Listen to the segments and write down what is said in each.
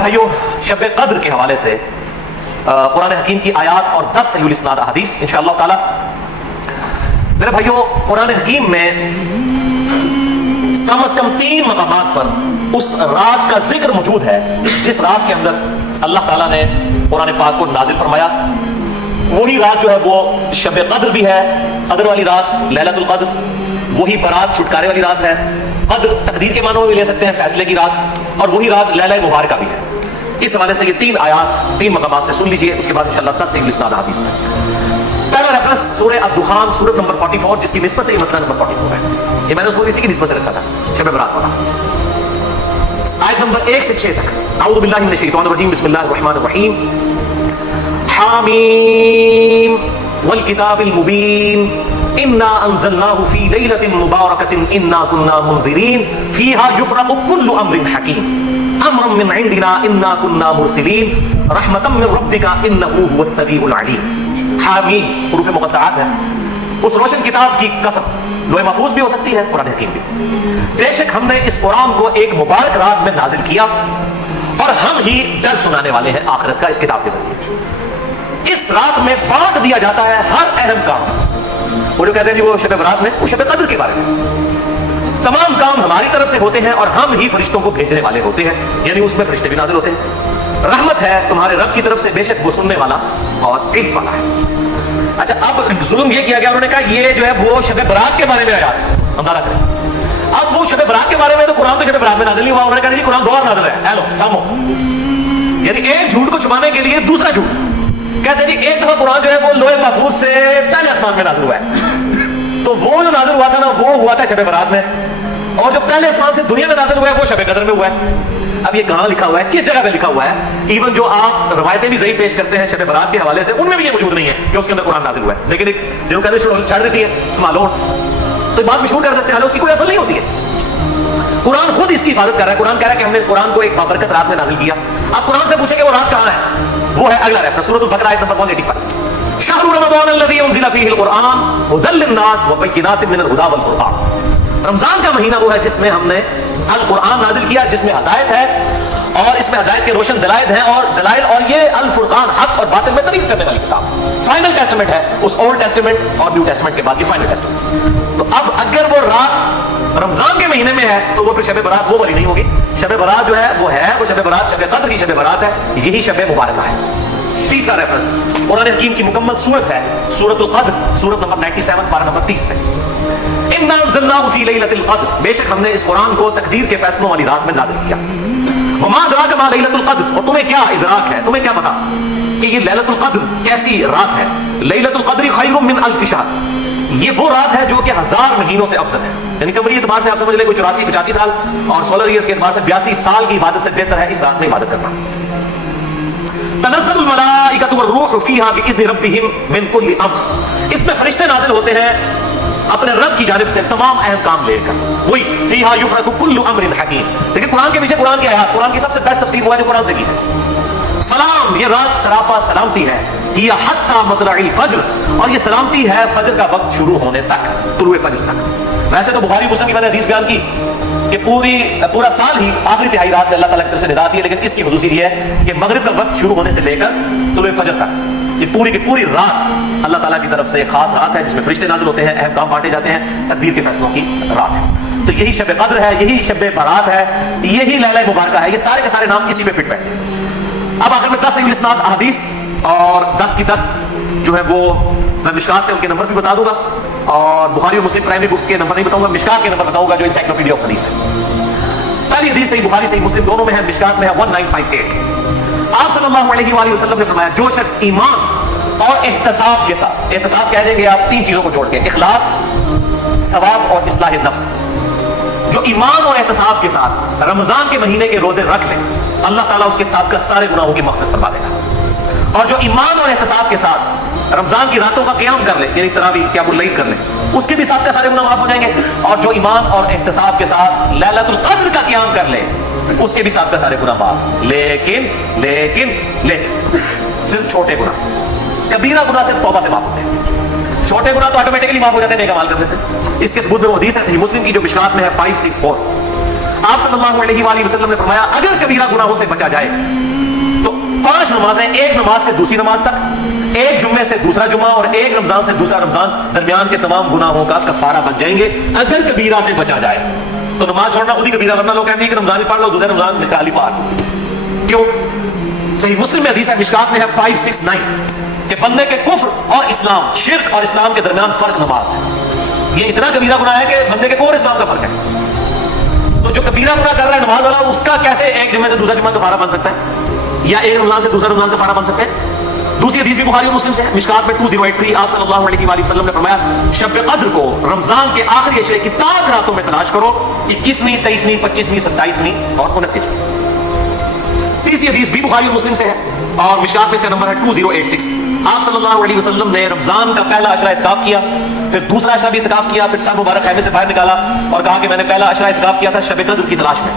भाइयों, शब कद्र के हवाले से कुरान हकीम की आयात और 10 सहीह इस्नाद हदीस इंशाअल्लाह ताला। मेरे भाइयों, कुरान हकीम में कम से कम 3 मकामात पर उस रात का जिक्र मौजूद है जिस रात के अंदर अल्लाह ताला ने कुरान पाक को नाजिल फरमाया। वही रात जो है वो शब कद्र भी है, कद्र वाली रात, लैलतुल कद्र। वही बरात, छुटकारे वाली रात है। कद्र तकदीर के मानों में भी ले सकते हैं, फैसले की रात, और वही रात लैला मुबारका भी है। इस हवाले से ये 3 आयात 3 मकामात से सुन लीजिए, उसके बाद इंशाअल्लाह 10 सहीह इस्नाद हदीस है। पहला रेफरेंस सूरह अद-दुखान, सूरत नंबर 44, जिसकी निस्बत से ये मसला नंबर 44 है। ये मैंने उसको इसी की निस्बत से रखा था, शब बरात वाला। आयत नंबर 1 से 6 तक। औज़ु बिल्लाहि मिनश शैतानिर रजीम, बिस्मिल्लाहिर रहमानिर रहीम। हामीम वल किताबिल मुबीन इन्ना अंज़लनाहु फी लैलतिन मुबारकतिन इन्ना कुन्ना मुंज़िरीन फीहा युफ़रक़ु कुल्लु अम्रिन हकीम अम्रन मिन इंदिना इन्ना कुन्ना मुरसिलीन रहमतम मिन रब्बिका इन्नहु हुवस समीउल अलीम। हामीम हुरूफ मुक़त्तआत है। उस रोशन किताब की कसम, लोहे महफूज भी हो सकती है, कुरान हकीम भी। बेशक हमने इस कुरान को एक मुबारक रात में नाजिल किया और हम ही डर सुनाने वाले हैं आखिरत का इस किताब के जरिए। इस रात में बांट दिया जाता है हर अहम काम। वो जो कहते हैं जी वो शब बरात में, वो शब कद्र के बारे में तमाम काम हमारी तरफ से होते हैं और हम ही फरिश्तों को भेजने वाले होते हैं, यानी उसमें फरिश्ते भी नाजिल होते हैं। रहमत है तुम्हारे रब की तरफ से, बेशक वो सुनने वाला और इल्म वाला है। अच्छा, अब जुल्म ये किया गया, उन्होंने कहा ये जो है वो शब बरात के बारे में आयात है, अंदाजा करें। अब वो शब बरात के बारे में, तो कुरान तो शब बरात में नाजिल नहीं हुआ। उन्होंने कहा कुरान 2 बार नाजिल है। हेलो सामो, यानी एक झूठ को छुपाने के लिए दूसरा झूठ। कहते जी एक दफा कुरान जो है वो लोहे महफूज से पहले आसमान में नाजिल हुआ है, तो वो जो नाजिल हुआ था ना, वो हुआ था शब बरात में, और जो पहले आसमान से दुनिया में नाजिल हुआ है वो शब कद्र में हुआ है। अब ये कहां लिखा हुआ है, किस जगह पे लिखा हुआ है? इवन जो आप रवायतें भी सही पेश करते हैं शब बरात के हवाले से, उनमें भी ये मौजूद नहीं है कि उसके अंदर कुरान नाजिल हुआ है। लेकिन एक जो कहते छाड़ देती है स्मालोन, तो बात मशहूर कर देते हैं, उसकी कोई असर नहीं होती है। कुरान खुद इसकी हिफाजत कर रहा है। कुरान कह रहा है कि हमने इस कुरान को एक बाबरकत रात में नाजिल किया। आप कुरान से पूछेंगे वो रात कहां है, वो है अगला रेफरेंस, सूरह अल-बकरा आयत नंबर 185। शहरु रमज़ान अल्लज़ी उन्ज़िला फ़ीहिल क़ुरआन हुदल लिन्नास व बय्यिनातिन मिनल हुदा वल फ़ुरक़ान। रमजान का महीना वो है जिसमें हमने अल कुरान नाजिल किया, जिसमें हिदायत है और इसमें हिदायत के रोशन दलाइल हैं और दलाइल, और ये अल फुरकान हक और बातिल में तमीज करने वाली किताब, फाइनल टेस्टामेंट है उस ओल्ड टेस्टामेंट और न्यू टेस्टामेंट के बाद ये फाइनल टेस्टामेंट। तो अब अगर वो रात रमजान के महीने में है तो वो फिर शब बरात वो वाली नहीं होगी। शब बरात जो है वो शब बरात शब कद्र की शब बरात है, यही शब मुबारका है। तीसरा रेफरेंस कुरान हकीम की मुकम्मल सूरत है, सूरत अल कद्र, सूरत नंबर 97 पारा नंबर 30 पे। इन्ना अंज़लनाहु फ़ी लैलतिल कद्र, बेशक हमने इस कुरान को तकदीर के फैसलों वाली रात में नाज़िल किया। वमा अदराका मा लैलतुल कद्र, और तुम्हें क्या इदराक है, तुम्हें क्या पता कि ये लैलतुल कद्र कैसी रात है। लैलतुल कद्र खैरुम मिन अल्फ शहर, ये वो रात है जो कि 1000 महीनों से अफजल है। यानी कमरी एतबार से आप समझ ले कोई 84-85 साल, और सोलर ईयर्स के एतबार से 82 साल की इबादत से बेहतर है इस रात में इबादत करना। तनज़्ज़लुल मलाइकतु वर्रूहु फ़ीहा बिइज़्नि रब्बिहिम मिन कुल्लि अम्र, इसमें फरिश्ते नाज़िल होते हैं अपने रब की जानिब से तमाम अहम काम लेकर। वही फ़ीहा युफ़रक़ु कुल्लु अम्रिन हकीम। देखिए कुरान के पीछे कुरान की आयत, कुरान की सबसे बेस्ट तफसीर वो है जो कुरान से की है। सलाम, ये रात सरापा सलामती है, हिया हत्ता मतलइल फज्र, और ये सलामती है फजर का वक्त शुरू होने तक, तुलुए फज्र तक। वैसे तो बुखारी मुस्लिम की मैंने हदीस बयान की कि पूरा साल ही आखिरी तिहाई रात में अल्लाह ताला की तरफ से निदा आती है, लेकिन इसकी खुसूसी ये है कि मगरिब का वक्त शुरू होने से लेकर तुलुए फजर तक ये पूरी की पूरी रात अल्लाह ताला की तरफ से एक खास रात है जिसमें फरिश्ते नाज़िल होते हैं, अहम काम बांटे जाते हैं, तकदीर के फैसलों की रात है। तो यही शब कद्र है, यही शब बरात है, यही लैला मुबारका है। ये सारे के सारे नाम इसी पे फिट बैठते हैं। अब आखिर में 10 सहीह इस्नाद अहादीस और 10 की 10 जो है वो मैं मिशकात से उनके नंबर भी बता दूंगा, और बुखारी और मुस्लिम प्राइमरी बुक्स के नंबर नहीं बताऊंगा, मिशकात के नंबर बताऊंगा जो एनसाइक्लोपीडिया ऑफ हदीस है। पहली हदीस सही बुखारी सही मुस्लिम दोनों में है, मिशकात में है 1958। आप सल्लल्लाहु अलैहि वसल्लम ने फरमाया जो शख्स ईमान और एहतसाब के साथ, एहतसाब कह देंगे आप 3 चीजों को जोड़ के, इखलास, सवाब और इस्लाह नफ्स, जो ईमान और एहतसाब के साथ रमजान के महीने के रोजे रख ले, अल्लाह ताला उसके साथ का सारे गुनाहों की मग़फ़िरत फरमा देगा। और जो ईमान और एहतसाब के साथ रमजान की रातों का क़याम कर ले, यानी तरावी क़यामुल लैल कर ले, उसके भी साथ का सारे गुनाह माफ हो जाएंगे। और जो ईमान और एहतसाब के साथ लैलतुल क़द्र का क़याम कर ले, उसके भी साथ का सारे गुनाह माफ। लेकिन लेकिन लेकिन सिर्फ छोटे गुनाह, कबीरा गुनाह सिर्फ तौबा से माफ होते हैं, छोटे गुनाह तो ऑटोमेटिकली माफ हो जाते हैं नेक अमाल करने से। इसके सबूत में वो हदीस है सही मुस्लिम की जो मिशकात में है 564। آپ صلی اللہ علیہ وآلہ وسلم نے فرمایا اگر کبیرہ گناہوں سے بچا جائے تو 5 نمازیں، ایک نماز سے دوسری نماز تک، ایک جمعے سے دوسرا جمعہ اور ایک رمضان سے دوسرا رمضان، درمیان کے تمام گناہوں کا کفارہ بن جائیں گے اگر کبیرہ سے بچا جائے. تو نماز چھوڑنا خود ہی کبیرہ، ورنہ لوگ کہتے ہیں کہ رمضان ہی پڑھ لو، دوسرے رمضان مشکال ہی پڑھ. کیوں؟ صحیح مسلم میں حدیث ہے، مشکات میں ہے 569 کہ بندے کے کفر اور اسلام، شرک اور اسلام کے درمیان فرق نماز ہے. یہ اتنا کبیرہ گناہ ہے کہ بندے کے کفر اور اسلام کا فرق ہے. تو جو کبیرہ گناہ کر رہا ہے نماز والا، اس کا کیسے ایک جمعے سے دوسرا جمعہ کفارہ بن سکتا ہے، یا ایک رمضان سے دوسرا رمضان کفارہ بن سکتا ہے؟ دوسری حدیث بھی بخاری اور مسلم سے ہے، مشکات میں 2083 آپ صلی اللہ علیہ وآلہ وسلم نے فرمایا شب قدر کو رمضان کے آخری عشرے کی تاک راتوں میں تلاش کرو، 21ویں 23ویں 25ویں 27ویں اور 29ویں. تیسری حدیث بھی بخاری اور مسلم سے ہے اور مشکات میں اس کا نمبر ہے 2086. آپ صلی اللہ علیہ وسلم نے رمضان کا پہلا عشرہ اعتکاف کیا، پھر دوسرا عشرہ بھی اعتکاف کیا، پھر سر مبارک خیمے سے باہر نکالا اور کہا کہ میں نے پہلا عشرہ اعتکاف کیا تھا شب قدر کی تلاش میں،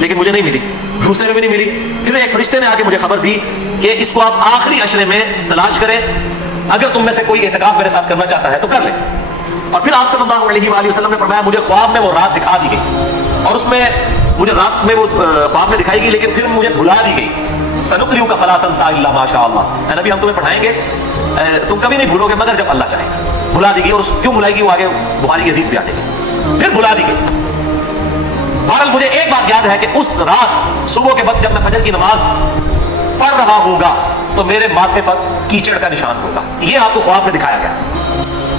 لیکن مجھے نہیں ملی، دوسرے میں بھی نہیں ملی. پھر ایک فرشتے نے آ کے مجھے خبر دی کہ اس کو آپ آخری عشرے میں تلاش کریں، اگر تم میں سے کوئی اعتکاف میرے ساتھ کرنا چاہتا ہے تو کر لے. اور پھر آپ صلی اللہ علیہ وآلہ وسلم نے فرمایا مجھے خواب میں وہ رات دکھا دی گئی، اور اس میں مجھے رات میں وہ خواب میں دکھائی گئی لیکن پھر مجھے بھلا دی گئی. سنقریؤک فلا تنسى الا ما شاء اللہ، اے نبی ہم تمہیں پڑھائیں گے تم کبھی نہیں بھولو گے مگر جب اللہ چاہے گا. بھلا دی گئی، اور کیوں بھلائی گئی وہ آگے بخاری کی حدیث بھی آ جائے گی. پھر بھلا دی گئی. بہرحال مجھے ایک بات یاد ہے کہ اس رات صبح کے وقت جب میں فجر کی نماز پڑھ رہا ہوں گا تو میرے ماتھے پر کیچڑ کا نشان ہوگا. یہ آپ کو خواب میں دکھایا گیا.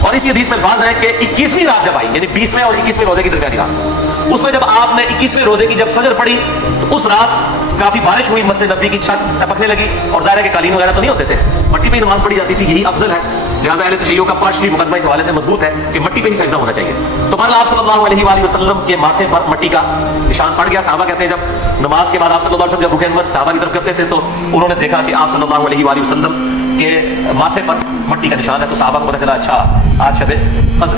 اور اسی حدیث میں الفاظ ہے کہ 21ویں رات جب آئی، یعنی 20ویں اور 21ویں روزے کی درمیانی رات، اس میں جب آپ نے 21ویں روزے کی جب فجر پڑھی تو اس رات کافی بارش ہوئی، مسجد نبوی کی چھت ٹپکنے لگی، اور ظاہر ہے کہ قالین وغیرہ تو نہیں ہوتے تھے، مٹی پہ ہی نماز پڑھی جاتی تھی، یہی افضل ہے. لہٰذا اہل تشیع کا پرچ بھی مقدمہ اس حوالے سے مضبوط ہے کہ مٹی پہ ہی سجدہ ہونا چاہیے. تو بہرحال آپ صلی اللہ علیہ وآلہ وسلم کے ماتھے پر مٹی کا نشان پڑ گیا. صحابہ کہتے ہیں جب نماز کے بعد آپ صلی اللہ علیہ وسلم جب رکوع انور صحابہ کی طرف کرتے تھے تو انہوں نے دیکھا کہ آپ صلی اللہ علیہ وآلہ وسلم کے ماتھے پر مٹی کا نشان ہے، تو صحابہ کو پتہ چلا اچھا آج شب قدر.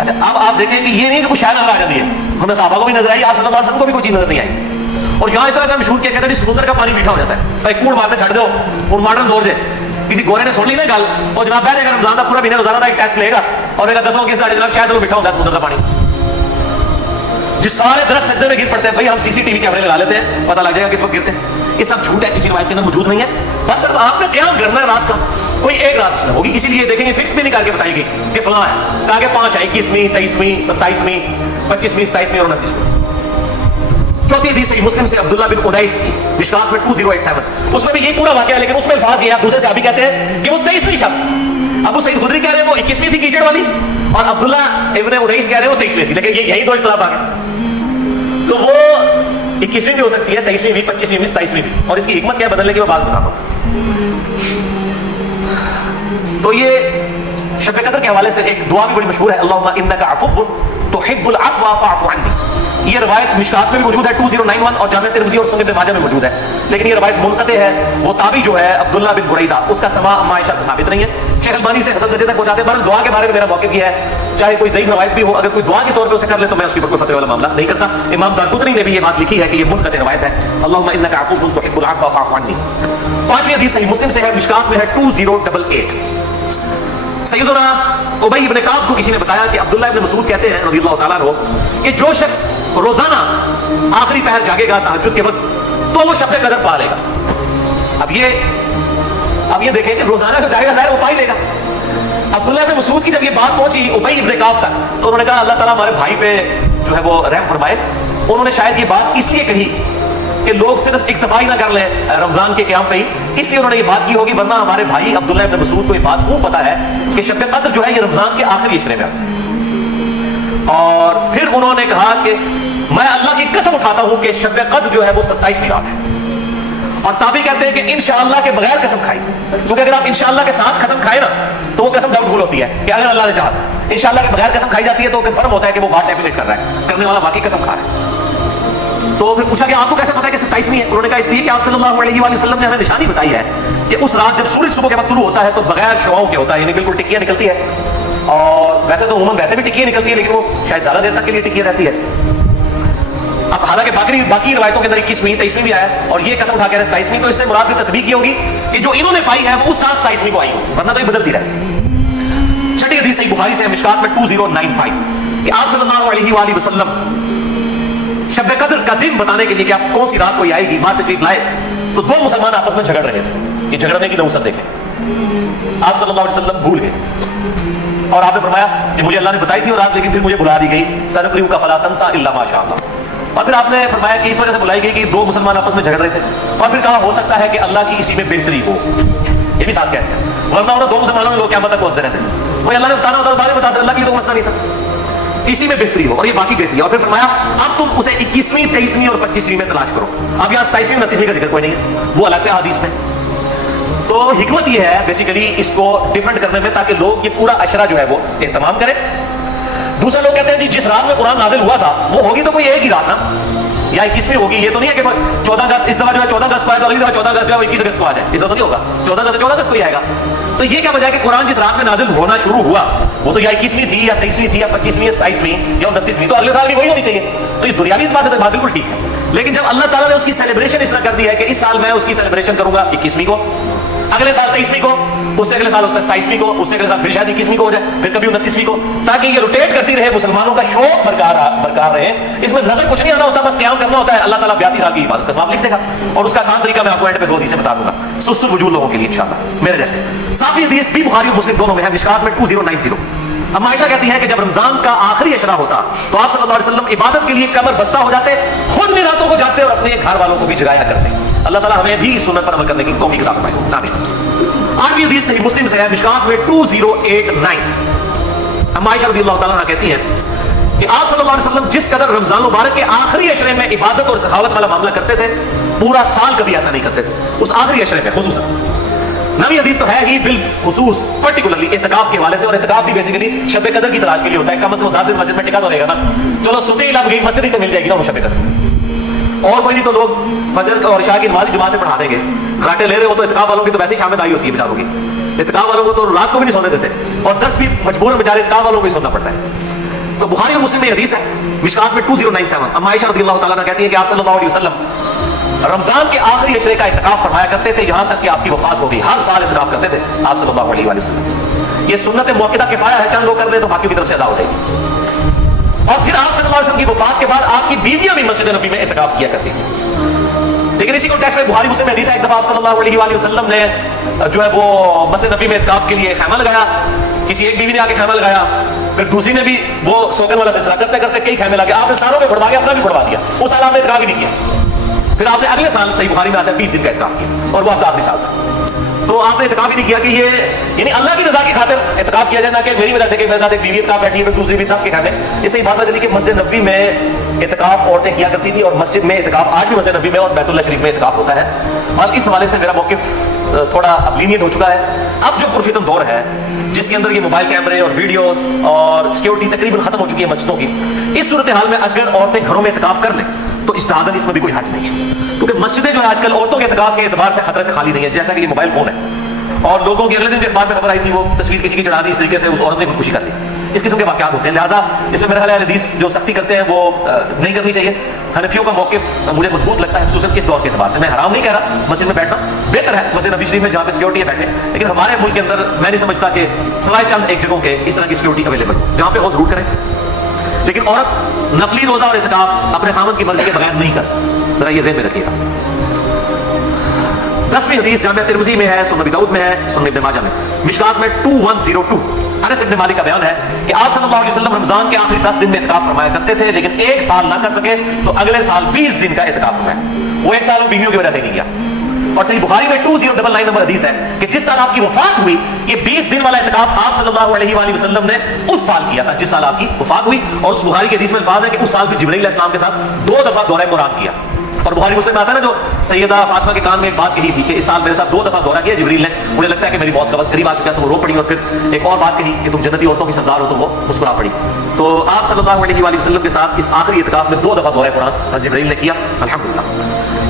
اچھا اب آپ دیکھیں کہ یہ نہیں کہ کوئی شے نظر آ جاتی ہے، ہمیں صحابہ کو بھی نظر آئی، آپ صلی اللہ علیہ وسلم کو بھی کوئی چیز نظر نہیں آئی. اور یہاں اتنا مشہور کیا کہتے ہیں سمندر کا پانی میٹھا ہو جاتا ہے، بھائی کوڑ مارنے چھڑ دو، کوڑ مارن دوڑ جائے. کسی گورے نے سن لی نا گل، اور جناب بیٹھے گا رمضان کا پورا مہینہ روزانہ کا ایک ٹیسٹ لے گا اور ایک 10 کس جناب شاید وہ میٹھا ہوگا سمندر کا پانی. جس سارے درخت سجدے میں گر پڑتے ہیں، بھائی ہم CCTV کیمرے لگا لیتے ہیں، پتہ لگ جائے گا کس وقت گرتے ہیں. یہ سب جھوٹ ہے، کسی روایت کے اندر موجود نہیں ہے. بس صرف آپ نے قیام کرنا ہے رات کا، کوئی ایک رات ہوگی، اسی لیے دیکھیں گے فکس بھی نہیں کر کے بتائی گئی کہ فلاں ہے، کہا کہ 5 ہے، 21ویں 23ویں 27ویں 25ویں 27ویں اور 29ویں. چوتھی حدیث صحیح مسلم سے عبداللہ بن انیس کی، مشکات میں 2087، اس میں بھی یہ پورا واقعہ ہے لیکن اس میں الفاظ یہ ہے، دوسرے صحابی کہتے ہیں کہ وہ 23ویں شب، ابو سعید خدری کہہ رہے ہیں وہ 21ویں تھی کیچڑ والی، اور عبداللہ ابن انیس کہہ رہے ہیں وہ 23ویں تھی، لیکن یہی دو اختلاف آ گئے. تو وہ 21ویں بھی ہو سکتی ہے، 23ویں بھی، 25ویں بھی، 27ویں بھی. اور اس کی حکمت کیا ہے بدلنے کی میں بات بتاتا ہوں. تو یہ شب قدر کے حوالے سے ایک دعا بھی بڑی مشہور ہے، اللہم انک عفو تحب العفو فاعف عنی. یہ روایت مشکات میں بھی موجود ہے 2091 اور جامع ترمذی اور سنن ابن ماجہ میں موجود ہے، لیکن یہ روایت منقطع ہے. وہ تابعی جو ہے عبداللہ بن بریدہ، اس کا سماع عائشہ سے ثابت نہیں ہے. شیخ البانی سے حسن درجے تک پہنچاتے ہیں. دعا کے بارے میں میرا موقف یہ ہے، چاہے کوئی ضعیف روایت بھی ہو، اگر کوئی دعا کے طور پہ اسے کر لے تو میں اس کے اوپر کوئی فتوی والا معاملہ نہیں کرتا. امام دارقطنی نے بھی یہ بات لکھی ہے کہ یہ منقطع روایت ہے، اللہم انک عفو تحب العفو فاعف عنی. پانچویں حدیث صحیح مسلم سے ہے، مشکات میں ہے 2088. سیدنا ابی ابن کعب کو کسی نے بتایا کہ عبداللہ ابن مسعود کہتے ہیں رضی اللہ تعالیٰ عنہ کہ جو شخص روزانہ آخری پہر جاگے گا تہجد کے وقت تو وہ شب قدر پا لے گا. اب یہ دیکھیں کہ روزانہ جو جاگے گا ظاہر وہ پا ہی لے گا. عبداللہ ابن مسعود کی جب یہ بات پہنچی ابی ابن کعب تک تو انہوں نے کہا اللہ تعالیٰ ہمارے بھائی پہ جو ہے وہ رحم فرمائے. انہوں نے شاید یہ بات اس لیے کہی کہ لوگ صرف اکتفا ہی نہ کر لیں رمضان کے قیام پہ ہی، اس لیے انہوں نے یہ بات کی ہوگی، ورنہ ہمارے بھائی عبداللہ ابن مسعود کو یہ بات خوب پتا ہے کہ شب قدر جو ہے یہ رمضان کے آخری عشرے میں آتا ہے. اور پھر انہوں نے کہا کہ میں اللہ کی قسم اٹھاتا ہوں کہ شب قدر جو ہے وہ 27ویں رات ہے. اور تابعی کہتے ہیں کہ انشاءاللہ کے بغیر قسم کھائی، کیونکہ اگر آپ انشاءاللہ کے ساتھ قسم کھائے نا تو وہ قسم ڈاؤٹ فل ہوتی ہے کہ اگر اللہ نے چاہا. انشاءاللہ کے بغیر قسم کھائی جاتی ہے تو کنفرم ہوتا ہے کہ وہ بات ڈیفینیٹ کر رہا ہے، کرنے والا واقعی قسم کھا رہا ہے. تو پھر پوچھا کہ آپ کو کیسے پتا ہے کہ 27ویں ہے؟ انہوں نے کہا اس لیے کہ آپ صلی اللہ علیہ وآلہ وسلم نے ہمیں نشانی بتائی ہے کہ اس رات جب سورج صبح کے وقت طلوع ہوتا ہے تو بغیر شعاؤں کے ہوتا ہے، یعنی بالکل ٹکیاں نکلتی ہے. اور ویسے تو عموماً ویسے بھی ٹکیاں نکلتی ہے لیکن وہ شاید زیادہ دیر تک کے لیے ٹکیاں رہتی ہے. اب حالانکہ باقی روایتوں کے اندر 21ویں 23ویں بھی آیا اور یہ قسم اٹھا کے 27ویں، تو اس سے مراد بھی تطبیق کی ہوگی کہ جو انہوں نے پائی ہے وہ اس سال 27ویں کو آئی ہوگی، ورنہ تو یہ بدلتی رہتی ہے. چھٹی حدیث صحیح بخاری سے مشکات میں 2095 کہ آپ صلی اللہ علیہ وآلہ وسلم शब कद्र का दिन बताने के लिए कि आप कौन सी रात कोई आएगी, बात तशरीफ लाए तो दो मुसलमान आपस में झगड़ रहे थे। ये झगड़ने की नौसत देखें, आप सल्लल्लाहु अलैहि वसल्लम भूल गए और आपने फरमाया कि मुझे अल्लाह ने बताई थी और रात, लेकिन फिर मुझे बुला दी गई, सनक़रिउ का फला तंसा इल्ला मा शा अल्लाह। और फिर आपने फरमाया कि इस वजह से बुलाई गई कि दो मुसलमान आपस में झगड़ रहे थे, और फिर कहा हो सकता है कि अल्लाह की इसी में बेहतरी हो, ये भी साथ कहते हैं, वरना उन्हें दो मुसलमानों ने लोग क़यामत तक पहुंचते रहते, कोई अल्लाह ने बताना होता तो बाद में बता सकता, अल्लाह के लिए तो मसला नहीं था, इसी में बेहतरी हो, और ये वाकई बेहतरी है। और फिर फरमाया अब तुम उसे 21वीं 23वीं और 25वीं में तलाश करो। अब यहाँ 27वीं 29वीं का जिक्र कोई नहीं है, वो अलग से हदीस में। तो हिकमत ये है बेसिकली इसको डिफरेंट करने में, ताकि लोग ये पूरा अशरा जो है वो एहतमाम करें। दूसरे लोग कहते हैं जी जिस रात में कुरान नाजिल हुआ था वो होगी तो कोई एक ही रात ना, या 21वीं होगी, ये तो नहीं है कि 14 अगस्त इस दफा जो है 14 अगस्त को आया तो अगली दफा 14 अगस्त जो है 21 अगस्त को आ जाए, ऐसा तो नहीं होगा, 14 अगस्त को ही आएगा। तो ये क्या वजह है कि कुरान जिस रात में नाजिल होना शुरू हुआ वो तो या 21वीं थी या 23वीं थी या 25वीं या 27वीं या 29वीं, तो अगले साल भी वही होनी चाहिए। तो ये दुनियावी बात है तो बात बिल्कुल ठीक है, लेकिन जब अल्लाह ताला ने उसकी सेलिब्रेशन इस तरह कर दी है कि इस साल मैं उसकी सेलिब्रेशन करूंगा 21वीं को, अगले साल 23वीं को, उससे अगले साल 27वीं को, उससे अगले साल फिर शायद 21वीं को हो जाए, फिर कभी 29वीं को, ताकि ये रोटेट करती रहे, मुसलमानों का शौक बरकरार रहे। इसमें नजर कुछ नहीं आना होता, बस क़याम करना होता है। अल्लाह ताला 82 साल की इबादत का सवाब लिख देगा, और उसका आसान तरीका मैं आपको एंड पे 2 हदीसें बता दूंगा सुस्त वजूद लोगों के लिए इंशाअल्लाह मेरे जैसे। साफी हदीस भी बुखारी और मुस्लिम दोनों में है, मिशकात में 2090। अब आयशा कहती है कि जब रमजान का आखिरी अशरा होता तो आप सल्लल्लाहु अलैहि वसल्लम इबादत के लिए कमर बस्ता हो जाते, खुद भी रातों को जाते और अपने घर वालों को भी जगाया करते। अल्लाह ताला हमें भी इस सुन्नत पर अमल करने की तौफीक अता फरमाए, आमीन। आठवीं हदीस सही मुस्लिम से है, मिशकात में 2089। अम्मा आयशा रज़ियल्लाहु ताला अन्हा कहती हैं कि आप सल्लल्लाहु अलैहि वसल्लम जिस कदर रमजान मुबारक के आखिरी अशरे में इबादत और सखावत वाला मामला करते थे, पूरा साल कभी ऐसा नहीं करते थे, उस आखिरी अशरे में खुसूसन। नवी हदीस तो है ही बिल खुसूस पर्टिकुलरली इत्तिकाफ के हवाले से, और इत्तिकाफ भी बेसिकली शब कदर की तलाश के लिए होता है। कम से कम 10 दिन मस्जिद में टिका तो रहेगा ना, चलो सुते ही लग गई मस्जिद ही तो मिल जाएगी ना शब कदर, और कोई नहीं तो लोग फजर और इशा की नमाज जमात से पढ़ा देंगे। घराटे ले रहे हो तो इत्तिकाफ वालों की तो वैसे ही शामिल आई होती है बेचारों की, इत्तिकाफ वालों को तो रात को भी नहीं सोने देते, और 10 भी मजबूर बेचारे इत्तिकाफ वालों को ही सोना पड़ता है। तो बुखारी और मुस्लिम में हदीस है, मिशकात में 2097। अम्मा आयशा रज़ियल्लाहु ताला अन्हा कहती है कि आप सल्लल्लाहु अलैहि वसल्लम रमजान के आखिरी अशरे का इत्तिकाफ फरमाया करते थे, यहां तक कि आपकी वफात हो गई। हर साल इत्तिकाफ करते थे आप सल्लल्लाहु अलैहि वसल्लम। ये सुन्नत मौक़िदा किफाया है, चंद लोग कर ले तो बाकी की तरफ से अदा हो जाएगी। और फिर आप सल्लल्लाहु अलैहि वसल्लम की वफात के बाद आपकी बीवियां भी मस्जिद नबी में इत्तिकाफ किया करती थी। लेकिन इसी कॉन्टेक्स्ट में बुखारी मुस्लिम में हदीस है, एक दफा आप सल्लल्लाहु अलैहि वसल्लम ने जो है वो मस्जिद नबी में इत्तिकाफ के लिए खैमा लगाया, किसी एक बीवी ने आके खैमा लगाया, फिर दूसरी ने भी वो सोगन वाला सिलसिला करते करते कई खैमे लगे, आपने सारों में बढ़वा के अपना भी बढ़वा दिया, उस साल आपने इत्तिकाफ ही नहीं किया। फिर आपने अगले साल सही बुखारी में आता है 20 दिन का इत्तिकाफ किया, और वो आपका आखिरी साल था। तो आपने इत्तिकाफ ही नहीं किया कि ये यानी अल्लाह की रजा की खातिर इत्तिकाफ किया जाए, ना कि मेरी वजह से कि मेरे साथ एक बीवी इत्तिकाफ बैठी है, फिर दूसरी भी साहब के खाने। इससे बात चली कि मस्जिद नबी में इत्तिकाफ औरतें किया करती थी, और मस्जिद में इत्तिकाफ आज भी मस्जिद नबी में और बैतुल्लाह शरीफ में इत्तिकाफ होता है। और इस हवाले से मेरा मौक़िफ़ थोड़ा अब लीनियंट हो चुका है। अब जो पुरफितन दौर है जिसके अंदर ये मोबाइल कैमरे और वीडियोस और सिक्योरिटी तकरीबन खत्म हो चुकी है मस्जिदों की, इस सूरत हाल में अगर औरतें घरों में इत्तिकाफ कर लें तो इज्तिहादन इसमें भी कोई हर्ज नहीं है, क्योंकि मस्जिदें जो है आजकल औरतों के इत्तिकाफ के एतबार से खतरे से खाली नहीं है। जैसा कि ये मोबाइल फोन है, और लोगों की अगले दिन अखबार में खबर आई थी, वो तस्वीर किसी की चढ़ा दी, इस तरीके से उस औरत ने खुदकुशी कर ली। इस किस्म के वाक़यात होते हैं, लिहाजा इसमें मेरा ख्याल है हदीस जो सख्ती करते हैं वो नहीं करनी चाहिए। हनफियों का मौक़िफ़ मुझे मजबूत लगता है, खुसूसन इस दौर के एतबार से। मैं हराम नहीं कह रहा मस्जिद में बैठना, बेहतर है मस्जिद नबी शरीफ में जहाँ पे सिक्योरिटी है बैठे, लेकिन हमारे मुल्क के अंदर मैं नहीं समझता कि सिवाय चंद एक जगहों के इस तरह की सिक्योरिटी अवेलेबल हो, जहाँ पे हो जरूर करें। लेकिन औरत नफली रोजा और इत्तिकाफ अपने खामद की मर्जी के बगैर नहीं कर सकती, जरा ये ज़हन में रखिएगा। 10वीं हदीस जामिया तिरमिज़ी में है, सुनन अबी दाऊद में है, सुनन इब्न माजा में, मिशकात में 2102। अनस इब्न मालिक का बयान है कि आप सल्लल्लाहु अलैहि वसल्लम रमजान के आखिरी 10 दिन में इत्तिकाफ फरमाया करते थे, लेकिन एक साल ना कर सके तो अगले साल 20 दिन का इत्तिकाफ फरमाया। वो एक साल वो बीवियों की वजह से नहीं किया। और सही बुखारी में 2099 नंबर हदीस है कि जिस साल आपकी वफात हुई, ये 20 दिन वाला इत्तिकाफ आप सल्लल्लाहु अलैहि वसल्लम ने उस साल किया था जिस साल आपकी वफात हुई। और उस बुखारी के हदीस में अल्फाज है कि उस साल भी जिब्रील अलैहिस्सलाम के साथ 2 दफा दौरा कुरान किया। और बुखारी मुस्लिम में आता है ना, जो सैयदा फातिमा के कान में एक बात कही थी कि इस साल मेरे साथ 2 दफा दौरा किया जिब्रील ने, मुझे लगता है कि मेरी मौत का वक्त करीब आ चुका है, तो वो रो पड़ी। और फिर एक और बात कही कि तुम जन्नती औरतों की सरदार हो, तो वो मुस्कुरा पड़ी। तो आप सल्लल्लाहु अलैहि वसल्लम के साथ इस आखिरी इत्तिकाफ में 2 दफा दौरा कुरान जिब्रील ने किया। अल्हम्दुलिल्लाह,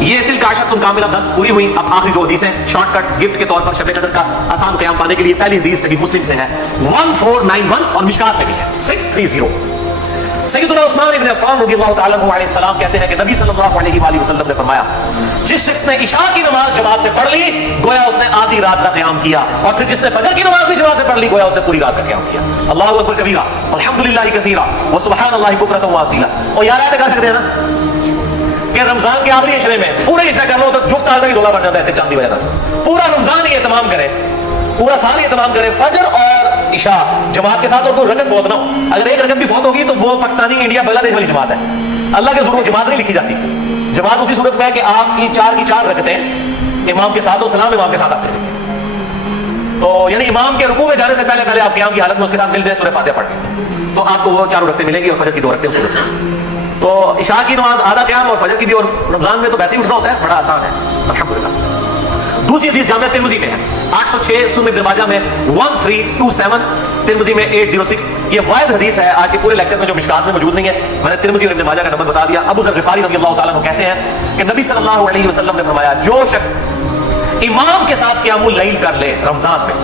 ये तिल का आशा तुम कामिला 10 पूरी हुई। अब आखिरी 2 हदीसें शॉर्टकट गिफ्ट के तौर पर शब कदर का आसान क़याम पाने के लिए। पहली हदीस सही मुस्लिम से है 1491 और मिशकात में भी है 630। सैयदना उस्मान इब्न अफ़्फ़ान रज़ियल्लाहु तआला अन्हु अलैहि सलाम कहते हैं कि नबी सल्लल्लाहु अलैहि वसल्लम ने फरमाया, जिस शख्स ने इशा की नमाज जमात से पढ़ ली गोया उसने आधी रात का क़याम किया, और फिर जिसने फजर की नमाज भी जमात से पढ़ ली गोया उसने पूरी रात का क़याम किया। अल्लाहु अकबर कबीरा, अल्हम्दुलिल्लाहि कसीरा, व सुब्हानल्लाहि बुकरतन व असीला। और यार आयत गा सकते हैं ना, کہ رمضان کے آخری عشرے میں پورے عشرے کرنا ہو تو جفت آدھا کی دولہ بن جاتا ہے چاندی وجہ پورا رمضان ہی اہتمام کرے, پورا سال ہی اہتمام کرے, فجر اور عشاء جماعت کے ساتھ, اور کوئی رکعت فوت نہ ہو. اگر ایک رکعت بھی فوت ہوگی تو وہ پاکستانی انڈیا بنگلہ دیش والی جماعت ہے. اللہ کے ضرور جماعت نہیں لکھی جاتی. جماعت اسی صورت میں ہے کہ آپ کی چار رکعتیں امام کے ساتھ اور سلام امام کے ساتھ آپ کریں. تو یعنی امام کے رکوع میں جانے سے پہلے آپ قیام کی حالت میں اس کے ساتھ مل جائے سورہ فاتحہ پڑھ کے, تو آپ کو وہ 4 رکعتیں ملیں گی اور فجر کی 2 رکعتیں اس صورت میں. تو عشاء کی نماز آدھا قیام اور فجر کی بھی, اور رمضان میں تو ویسے ہی اٹھنا ہوتا ہے, بڑا آسان ہے الحمدللہ. دوسری حدیث جامعہ ترمذی میں ہے 806, سنن ابن ماجہ میں 1327, ترمذی میں 806. یہ واحد حدیث ہے آج کے پورے لیکچر میں جو مشکات میں موجود نہیں ہے. میں نے ترمذی اور ابن ماجہ کا نمبر بتا دیا. ابو ذر غفاری رضی اللہ تعالیٰ عنہ کہتے ہیں کہ نبی صلی اللہ علیہ وسلم نے فرمایا, جو شخص امام کے ساتھ قیام اللیل کر لے رمضان میں,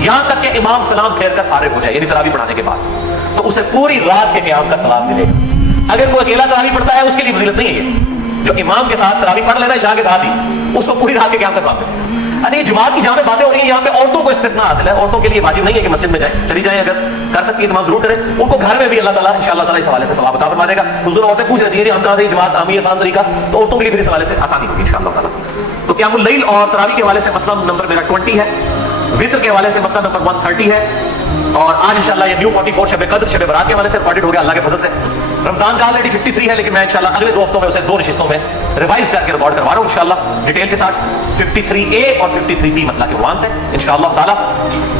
یہاں تک کہ امام سلام پھیر کر فارغ ہو جائے, یعنی تراویح پڑھانے کے بعد, تو اسے پوری رات کے قیام کا ثواب ملے گا. اگر کوئی اکیلا تراویح پڑھتا ہے اس کے لیے فضیلت نہیں ہے یہ, جو امام کے ساتھ تراویح پڑھ لینا عشاء کے ساتھ ہی, اس کو پوری رات کے قیام کا ثواب ملے گا. اچھا, یہ جماعت کی جہاں پہ باتیں ہو رہی ہیں یہاں پہ عورتوں کو استثناء حاصل ہے. عورتوں کے لیے واجب نہیں ہے کہ مسجد میں جائیں, چلی جائیں, اگر کر سکتی ہے تمام ضرور کریں. ان کو گھر میں بھی اللہ تعالیٰ انشاءاللہ تعالیٰ اس حوالے سے ثواب عطا فرما دے گا. حضور عورتیں پوچھ رہی ہیں ہم کہاں سے جماعت ہم یہ آسان طریقہ, تو عورتوں کے لیے پھر اس حوالے سے آسانی ہوگی انشاءاللہ تعالیٰ. تو قیام اللیل اور تراویح کے حوالے سے مسئلہ نمبر میرا 20 ہے, وطر کے حوالے سے مسئلہ نمبر 130 ہے, اور آج انشاءاللہ یہ نیو 44 شب قدر شب برات کے حوالے سے ریکارڈڈ ہو گیا اللہ کے فضل سے. رمضان کا آلریڈی 53 ہے, لیکن میں انشاءاللہ اگلے 2 ہفتوں میں اسے 2 نشستوں میں ریوائز کر کے ریکارڈ کروا رہا ہوں انشاءاللہ ڈیٹیل کے ساتھ, 53A اور 53B مسئلہ کے عنوان سے انشاءاللہ تعالی.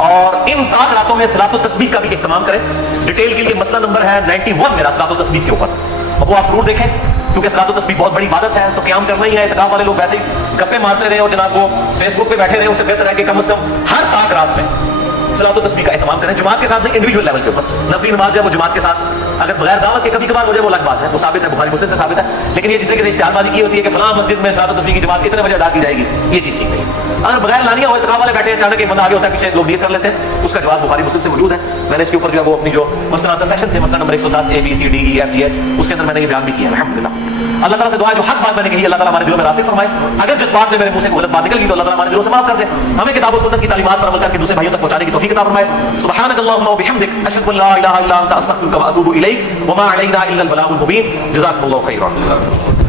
اور ان طاق راتوں میں صلاۃ التسبیح کا بھی اہتمام کریں. ڈیٹیل کے لیے مسئلہ نمبر ہے 91 میرا صلاۃ التسبیح کے اوپر, اور وہ آپ ضرور دیکھیں کیونکہ صلاۃ التسبیح بہت بڑی عبادت ہے. تو قیام کرنا ہی ہے. اعتکاف والے لوگ ویسے ہی گپے مارتے رہے اور جناب وہ فیس بک پہ بیٹھے رہے, اس سے بہتر ہے کہ کم از کم ہر طاق رات میں صلاۃ التسبیح کا اہتمام کریں. جماعت کے ساتھ نہیں, انڈیویجول لیول کے اوپر. نفلی نماز ہے وہ جماعت کے ساتھ, اگر بغیر دعوت کے کبھی کبھار ہو جائے وہ الگ بات ہے, وہ ثابت ہے, بخاری مسلم سے ثابت ہے. لیکن یہ جس نے اشتہار بازی کی ہوتی ہے کہ فلاں مسجد میں صلاۃ التسبیح کی جماعت اتنے بجے ادا کی جائے گی, یہ چیز ٹھیک نہیں ہے. اگر بغیر لانیہ ہو, اعتکاف والے بیٹھے ہیں, اچانک ایک بندہ آگے ہوتا ہے, پیچھے لوگ نیت کر لیتے ہیں, اس کا جواب بخاری مسلم سے موجود ہے. میں نے اس کے اوپر جو ہے وہ اپنی جو کوسچن آنسر سیشن تھے, مسئلہ نمبر 110 ABCDEFGH, اس کے اندر میں نے یہ بیان بھی کیا ہے الحمدللہ. اللہ تعالیٰ سے دعا ہے جو حق بات میں نے کہی اللہ تعالیٰ ہمارے دلوں میں راسخ فرمائے. اگر جس بات میں میرے منہ سے غلط بات نکل گئی تو اللہ تعالیٰ ہمارے دلوں سے معاف کر دے. ہمیں کتاب و سنت کی تعلیمات پر عمل کر کے دوسرے بھائیوں تک پہنچانے کی توفیق عطا فرمائے. سبحانک اللہم و بحمدک, اشہد ان لا الہ الا انت, استغفرک و اتوب الیک, وما علینا الا البلاغ المبین. جزاکم اللہ خیرا.